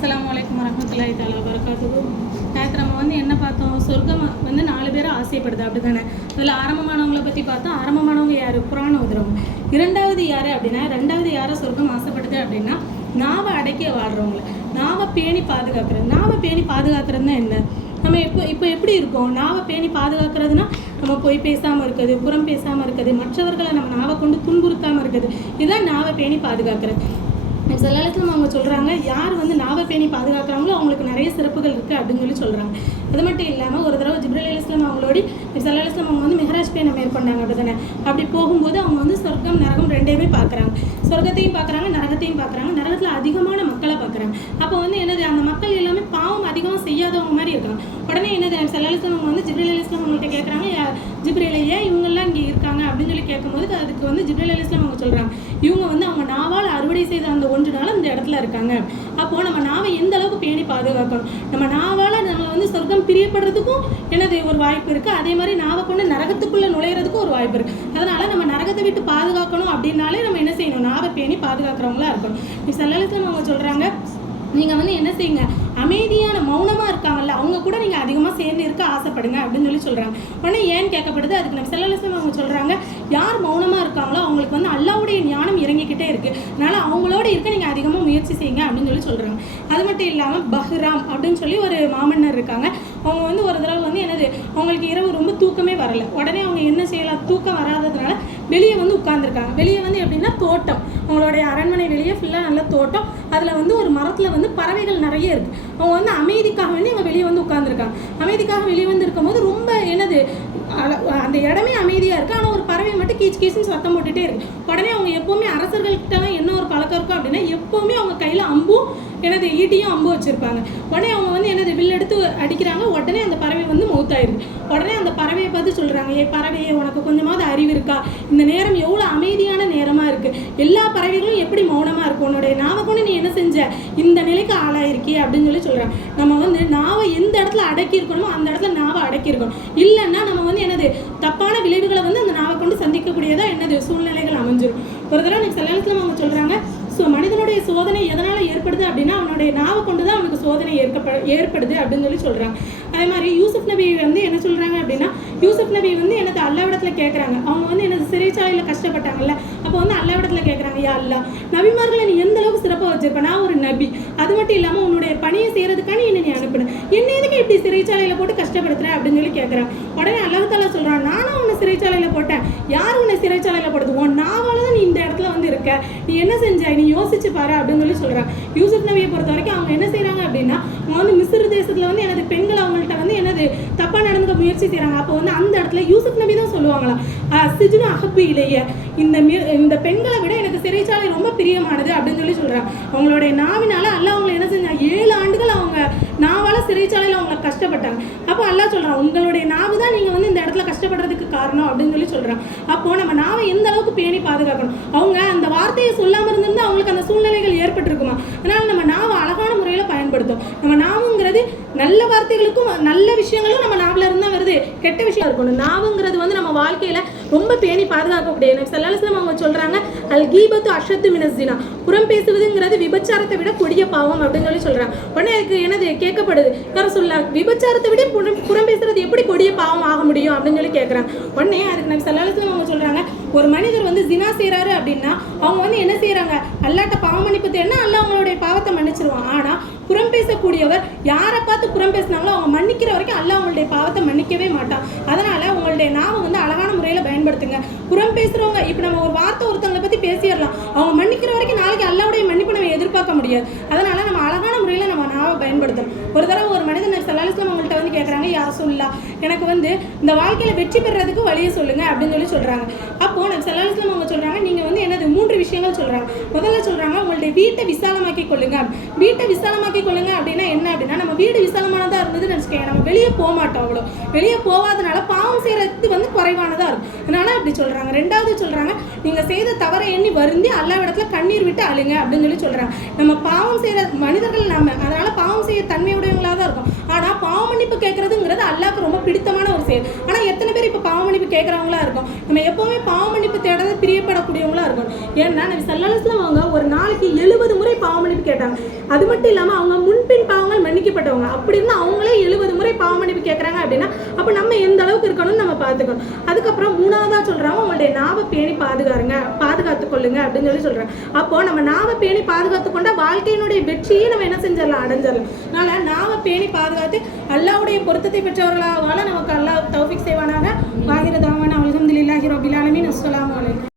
அஸ்ஸலாமு அலைக்கும் வரஹ்மத்துல்லாஹி தஆலா வபரகாத்துஹு. நேற்று நம்ம வந்து என்ன பார்த்தோம்? சொர்க்கம் வந்து 4 பேரை ஆசைப்படுது, அப்படி தானே? அதில் ஆரம்பமானவங்களை பற்றி பார்த்தோம். ஆரம்பமானவங்க யார்? குர்ஆன் ஓதுறவங்க. இரண்டாவது யார் அப்படின்னா, ரெண்டாவது யாரை சொர்க்கம் ஆசைப்படுது அப்படின்னா, நாவை அடக்கி வாழ்கிறவங்கள, நாவை பேணி பாதுகாக்கிறது. நாவை பேணி பாதுகாக்கிறதுனா என்ன? நம்ம இப்போ எப்படி இருக்கோம்? நாவை பேணி பாதுகாக்கிறதுனா நம்ம போய் பேசாமல் இருக்குது, புறம் பேசாமல் இருக்குது, மற்றவர்களை நம்ம நாவை கொண்டு துன்புறுத்தாமல் இருக்குது. இதுதான் நாவை பேணி பாதுகாக்கிறது. சிலத்துல அவங்க சொல்கிறாங்க, யார் வந்து நாவை பேணி பாதுகாக்கிறாங்களோ அவங்களுக்கு நிறைய சிறப்புகள் இருக்குது அப்படின்னு சொல்லி சொல்கிறாங்க. அது மட்டும் இல்லாமல் ஒரு தடவை ஜிப்ரீல் அலைஹிஸ்ஸலாம் அவங்களோடி ஸல்லல்லாஹு அலைஹி வஸல்லம் அவங்க வந்து மிஹ்ராஜ் பயணம் மேற்கொண்டாங்க, அப்படி தானே? அப்படி போகும்போது அவங்க வந்து சொர்க்கம் நரகம் ரெண்டையுமே பார்க்குறாங்க. சொர்க்கத்தையும் பார்க்குறாங்க, நரகத்தையும் பார்க்குறாங்க. நரகத்தில் அதிகமான மக்களை பார்க்குறாங்க. அப்போ வந்து என்னது, அந்த மக்கள் எல்லாமே பாவம் அதிகமாக செய்யாதவங்க மாதிரி இருக்காங்க. உடனே என்னது, ஸல்லல்லாஹு அலைஹி வஸல்லம் வந்து ஜிப்ரீல் அலைஹிஸ்ஸலாம் அவங்கள்ட்ட கேட்குறாங்க, ஜிப்ரீல் ஏன் இவங்கெல்லாம் இங்கே இருக்காங்க அப்படின்னு சொல்லி கேட்கும்போது அதுக்கு வந்து ஜிப்ரீல் அலைஹிஸ்ஸலாம் அவங்க சொல்கிறாங்க, இவங்க வந்து அவங்க நாவால் அறுவடை செய்த அந்த ஒன்றுனால இந்த இடத்துல இருக்காங்க. அப்போது நம்ம நாவை எந்த அளவுக்கு பேணி பாதுகாக்கணும்? நம்ம நாவால் நம்மளை வந்து சொர்க்கம் பிரியப்படுறதுக்கும் என்னது ஒரு வாய்ப்பு இருக்குது. அதே மாதிரி நாவை கொண்டு நரகத்துக்குள்ளே நுழையிறதுக்கும் ஒரு வாய்ப்பு இருக்குது. அதனால் நம்ம நரகத்தை விட்டு பாதுகாக்கணும் அப்படின்னாலே நம்ம என்ன செய்யணும்? நாவை பேணி பாதுகாக்கிறவங்களா இருக்கணும். ஸல்லல்லாஹு அலைஹி வஸல்லம் அவங்க சொல்கிறாங்க, நீங்கள் வந்து என்ன செய்யுங்க, அமைதியான மௌனமாக இருக்காங்கல்ல அவங்க கூட நீங்கள் அதிகமாக சேர்ந்து இருக்க ஆசைப்படுங்க அப்படின்னு சொல்லி சொல்கிறாங்க. உடனே ஏன்னு கேட்கப்படுது. அதுக்கு நம்ம ஸல்லல்லாஹு அலைஹி வஸல்லம் அவங்க சொல்கிறாங்க, யார் மௌனமாக இருக்காங்களோ அவங்களுக்கு வந்து அல்லாஹ்வுடைய ஞானம் இறங்கிக்கிட்டே இருக்குது. அதனால் அவங்களோட இருக்க நீங்கள் அதிகமாக முயற்சி செய்யுங்க அப்படின்னு சொல்லி சொல்கிறாங்க. அது மட்டும் இல்லாமல் பஹ்ராம் அப்படின்னு சொல்லி ஒரு மாமன்னர் இருக்காங்க. அவங்க வந்து ஒரு தடவை வந்து என்னது, அவங்களுக்கு இரவு ரொம்ப தூக்கமே வரலை. உடனே அவங்க என்ன செய்யலாம், தூக்கம் வராததுனால வெளியே வந்து உட்காந்துருக்காங்க. வெளியே வந்து எப்படின்னா தோட்டம், அவங்களுடைய அரண்மனை வெளியே ஃபுல்லாக நல்ல தோட்டம். அதில் வந்து ஒரு மரத்தில் வந்து பறவைகள் நிறைய இருக்குது. அவங்க வந்து அமைதிக்காக வேண்டி அவங்க வெளியே வந்து உட்காந்துருக்காங்க. அமைதிக்காக வெளியே வந்து இருக்கும்போது ரொம்ப என்னது, அந்த இடமே அமைதியாக இருக்குது. ஆனால் ஒரு பறவை மட்டும் கீச் கீச்சுன்னு சத்தம் போட்டுகிட்டே இருக்குது. உடனே அவங்க எப்போவுமே அரசர்கள்கிட்டலாம் என்ன ஒரு பழக்கம் இருக்கும் அப்படின்னா, எப்போவுமே அவங்க கையில் அம்பும் என்னது ஈட்டியும் அம்பு வச்சுருப்பாங்க. உடனே அவங்க வந்து என்னது வில் எடுத்து அடிக்கிறாங்க. உடனே அந்த பறவை வந்து மௌத்தாயிருது. உடனே அந்த பறவையை பார்த்து சொல்கிறாங்க, ஏ பறவையே, உனக்கு கொஞ்சமாவது அறிவு இருக்கா? இந்த நேரம் எவ்வளோ அமைதியான நேரமாக இருக்குது. எல்லா பறவைகளும் எப்படி மௌனமாக இருக்கும்? உன்னுடைய நாவை கொண்டு நீ என்ன செஞ்ச, இந்த நிலைக்கு ஆளாயிருக்கி அப்படின்னு சொல்லி சொல்கிறாங்க. நம்ம வந்து நாவை எந்த இடத்துல அடக்கியிருக்கணுமோ அந்த இடத்துல நாவை அடக்கியிருக்கணும். இல்லைன்னா நம்ம வந்து என்னது, தப்பான விளைவுகளை வந்து அந்த நாவை கொண்டு சந்திக்கக்கூடியதாக என்னது சூழ்நிலைகள் அமைஞ்சிடும். ஒரு தடவை எனக்கு சில இடத்துல அவங்க சொல்கிறாங்க, மனிதனுடைய சோதனை எதனால் ஏற்படுது அப்படின்னா அவனுடைய நாவை கொண்டு தான் அவனுக்கு சோதனை ஏற்படுது அப்படின்னு சொல்லி சொல்கிறாங்க. அதே மாதிரி யூசுப் நபி வந்து என்ன சொல்கிறாங்க அப்படின்னா, யூசுப் நபி வந்து எனக்கு அல்லாஹ்விடத்தில் கேட்குறாங்க. அவங்க வந்து எனக்கு சிறைச்சாலையில் கஷ்டப்பட்டாங்கல்ல, அப்போ வந்து அல்லாஹ்விடத்தில் கேட்குறாங்க, யா அல்லாஹ், நபிமார்களை நீ எந்த அளவுக்கு சிறப்பாக வச்சிருப்ப, நான் ஒரு நபி, அது மட்டும் இல்லாமல் உன்னுடைய பணியை செய்கிறதுக்கான என்ன நீ அனுப்பினேன், என்ன எதுக்கு இப்படி சிறைச்சாலையில் போட்டு கஷ்டப்படுத்துறேன் அப்படின்னு சொல்லி கேட்குறாங்க. உடனே அல்லாஹ் தஆலா சொல்கிறான், நானும் உன்னை சிறைச்சாலையில் போட்டேன். யார் உன்னை சிறைச்சாலையில் போடுது? உன் நாவால் தான் நீ இந்த இடத்துல வந்து இருக்க. நீ என்ன செஞ்ச, நீ யோசிச்சு பாரு அப்படின்னு சொல்லி சொல்கிறாங்க. யூசுப் நபியை பொறுத்த வரைக்கும் அவங்க என்ன செய்கிறாங்க அப்படின்னா, அவங்க வந்து மிஸ்ர் தேசத்தில் வந்து எனது பெண்கள் அவங்கள்ட்ட வந்து என்னது தப்பாக நடந்துக்க முயற்சி செய்கிறாங்க. அப்போ வந்து அந்த இடத்துல யூசுப் நபி தான் சொல்லுவாங்களாம், சிஜ்னு அஹப்பு இலைய, இந்த பெண்களை விட எனக்கு சிறைச்சாலை ரொம்ப பிரியமானது அப்படின்னு சொல்லி சொல்கிறாங்க. அவங்களுடைய நாவினால அல்லாஹ் அவங்களை என்ன செஞ்சாங்க, 7 ஆண்டுகள் அவங்க நாவால சிறைச்சாலையில் அவங்க கஷ்டப்பட்டாங்க. அப்போ அல்லாஹ் சொல்கிறான், உங்களுடைய நாவு தான் நீங்கள் வந்து இந்த இடத்துல கஷ்டப்படுறதுக்கு காரணம் அப்படின்னு சொல்லி சொல்கிறாங்க. அப்போது நம்ம நாவை எந்த அளவுக்கு பேணி பாதுகாக்கணும்? அவங்க அந்த வார்த்தையை சொல்லாமல் இருந்திருந்தால் அவங்களுக்கு அந்த சூழ்நிலைகள் ஏற்பட்டிருக்குமா? அதனால் நம்ம நாவை அழகான முறையில் பயன்படுத்தும். நம்ம நாவுங்கிறது நல்ல வார்த்தைகளுக்கும் நல்ல விஷயங்களும் நம்ம நாவில் இருந்தால் வருது, கெட்ட விஷயம் இருக்கணும். நாவுங்கிறது வந்து நம்ம வாழ்க்கையில் ரொம்ப பேணி பாதுகாக்கக்கூடிய. ஸல்லல்லாஹு அலைஹி வஸல்லம் அவங்க சொல்கிறாங்க, அல் கீபத்து அஷத்து மினஸ் ஸினா, புறம் பேசுவதுங்கிறது விபச்சாரத்தை விட கொடிய பாவம் அப்படின்னு சொல்லி சொல்கிறாங்க. உடனே எனக்கு என்னது கேட்கப்படுது, யாரும் சொல்ல, விபச்சாரத்தை விட புறம் பேசுறது எப்படி கொடிய பாவம் ஆக முடியும் அப்படின்னு சொல்லி கேட்குறாங்க. உடனே அதுக்கு நபி ஸல்லல்லாஹு அலைஹி வஸல்லம் அவங்க சொல்கிறாங்க, ஒரு மனிதர் வந்து ஜினா செய்கிறாரு அப்படின்னா அவங்க வந்து என்ன செய்கிறாங்க, அல்லாஹ்ட்ட பாவ மன்னிப்பு தேடினா அல்லாஹ் அவங்களுடைய பாவத்தை மன்னிச்சிருவான். ஆனால் புறம் பேசக்கூடியவர் யாரை பார்த்து புறம் பேசினாங்களோ அவங்க மன்னிக்கிற வரைக்கும் அல்லாஹ் அவங்களுடைய பாவத்தை மன்னிக்கவே மாட்டான். அதனால் உங்களுடைய நாவை வந்து அழகான முறையில் பயன்படுத்துங்க. புறம் பேசுகிறவங்க, இப்போ நம்ம ஒரு வார்த்தை ஒருத்தவங்களை பற்றி பேசிடலாம், அவங்க மன்னிக்கிற வரைக்கும் நாளைக்கு அல்லாஹ்வுடைய மன்னிப்பு நம்ம எதிர்பார்க்க முடியாது. அதனால் நம்ம அழகான முறையில் நம்ம நாவை பயன்படுத்தணும். ஒரு தடவை ஒரு மனிதன் ஸல்லல்லாஹு அலைஹி வஸல்லம் அவங்கள்ட்ட வந்து கேட்குறாங்க, யா ரசூலுல்லாஹ், எனக்கு வந்து இந்த வாழ்க்கையில் வெற்றி பெறுறதுக்கு வழியை சொல்லுங்க அப்படின்னு சொல்லி சொல்கிறாங்க. அப்போது நபி ஸல்லல்லாஹு அலைஹி வஸல்லம் அவங்க சொல்கிறாங்க, நீங்கள் வந்து என்னது 3 விஷயங்கள் சொல்கிறாங்க. முதல்ல சொல்கிறாங்க, உங்களுடைய வீட்டை விசாலமாக்கி கொள்ளுங்க. வீட்டை விசாலமாக்கி கொள்ளுங்க அப்படின்னா என்ன அப்படின்னா, நம்ம வீடு விசாலமானதாக இருந்தது நபி வச்சுக்கோங்க, நம்ம வெளியே போக மாட்டோம். அவ்வளோ வெளியே போகாதனால பாவம் செய்கிறது வந்து குறைவானதாக இருக்கும். அதனால அப்படி சொல்கிறாங்க. ரெண்டாவது சொல்கிறாங்க, நீங்கள் செய்த தவறை எண்ணி வருந்தி அல்லாஹ்விடத்துல கண்ணீர் விட்டு அழுங்க அப்படின்னு சொல்கிறாங்க. நம்ம பாவம் செய்கிற மனிதர்கள் நம்ம, அதனால் பாவம் செய்ய தன்மையுடையவங்களாக தான் இருக்கும். ஆனால் பாவ மன்னிப்பு கேட்குறதுங்கிறது அல்லாஹ்க்கு ரொம்ப பிடித்தமான ஒரு செயல். ஆனால் எத்தனை பேர் இப்போ பாவ மன்னிப்பு கேட்குறவங்களா இருக்கும்? நம்ம எப்போவுமே பாவ மன்னிப்பு தேடுறது பிரியப்படக்கூடியவங்களா இருக்கும். ஏன்னா நபி ஸல்லல்லாஹு அலைஹி வஸல்லம் அவங்க ஒரு நாளைக்கு 70 முறை பாவ மன்னிப்பு கேட்டாங்க. அது மட்டும் இல்லாமல் அவங்க முன்பின் பாவங்கள் மன்னிக்கப்பட்டவங்க. அப்படி இருந்தால் அவங்களே 70 முறை பாவ மன்னிப்பு கேட்குறாங்க அப்படின்னா அப்போ நம்ம எந்த அளவுக்கு இருக்கணும்னு நம்ம பார்த்துக்கணும். அதுக்கப்புறம் மூணாவதாக சொல்கிறாங்க, உங்களுடைய நாவை பேணி பாதுகாத்துக் கொள்ளுங்க அப்படின்னு சொல்கிறாங்க. அப்போது நம்ம நாவை பேணி பாதுகாத்து கொண்ட வாழ்க்கையினுடைய வெற்றியை நம்ம என்ன செஞ்சிடலாம், அடைஞ்சிடலாம். அதனால் நாவை பேணி பாதுகாத்து அல்லாஹ்வுடைய பொருத்தத்தை பெற்றவர்களாக வாழ நமக்கு அல்லாஹ் தௌஃபீக் செய்வானாக. வாஹிர தாவானா அல்ஹம்துலில்லாஹி ரப்பில் ஆலமீன். அஸ்ஸலாமு அலைக்கும்.